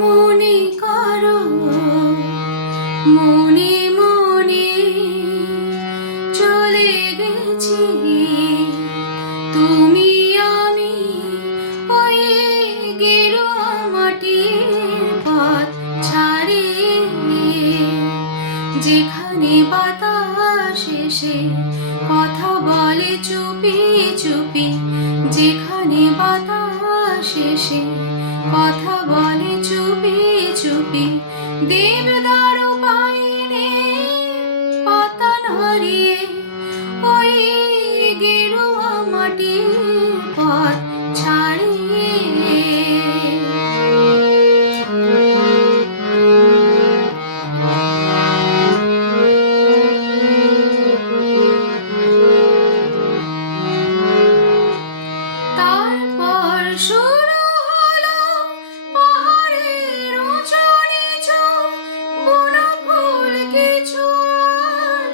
মনে করো মনে মনে চলে গেছি তুমি আমি ওই গেরুয়া মাটির পথ ছাড়িয়ে, যেখানে বাতাস এসে কথা বলে চুপি চুপি, যেখানে বাতাস এসে কথা বলে চুপি চুপি। দেবদার পাইনে পাতা নাড়িয়ে ওই গেরুয়া মাটির পথ ছাড়িয়ে। তারপর শুরু হলো পাহাড়ের উঁচু নিচু, বুনো ফুল কিছু আর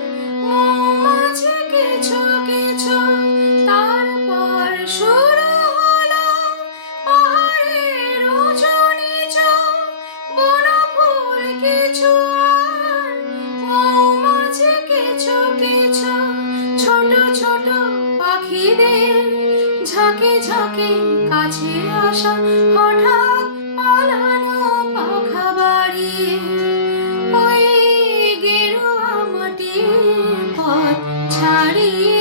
মৌমাছি কিছু কিছু। তারপর শুরু হলো পাহাড়ের উঁচু নিচু, বুনো ফুল কিছু আর মৌমাছি কিছু কিছু। ছোট ছোট পাখিদের ঝাঁকে ঝাঁকে কাছে আসা, হঠাৎ পালানো পাখা বাড়িয়ে ওই গেরুয়া মাটির পথ ছাড়িয়ে।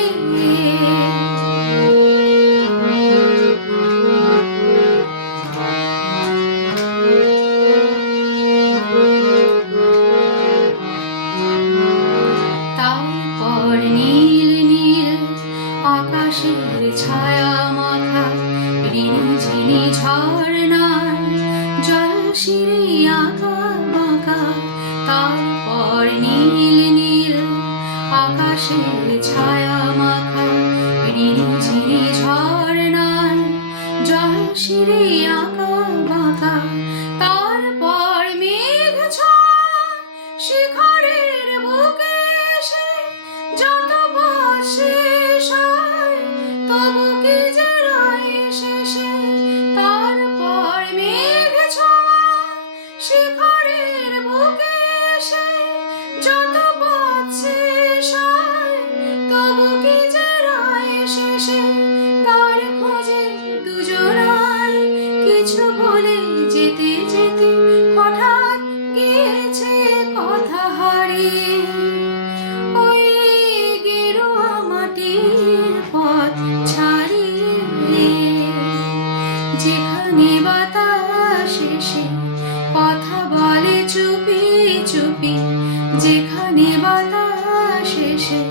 তারপর নীল নীল আকাশের ছায়া মাখা রিনিঝিনি ঝর্ণার জল শিরে আঁকা বাঁকা। তারপর নীল নীল আকাশের ছায়া মাখা রিনিঝিনি ঝর্ণার জল শিরে আঁকা বাঁকা। তারপর মেঘ ছায়া শিখরের বুকে এসে যত পথ শেষ হয় তবু কি যে রয় শেষে। তারপর মেঘ ছায়া শিখরের বুকে এসে যত পথ শেষ হয় তবু কি যে রয় শেষে। তার খোঁজে দুজনায় কিছু বলে যেতে যেতে হঠাৎ গিয়েছে কথা হারিয়ে ওই গেরুয়া মাটির পথ ছাড়িয়ে। যেখানে বাতাস এসে কথা বলে চুপি চুপি, যেখানে বাতাস এসে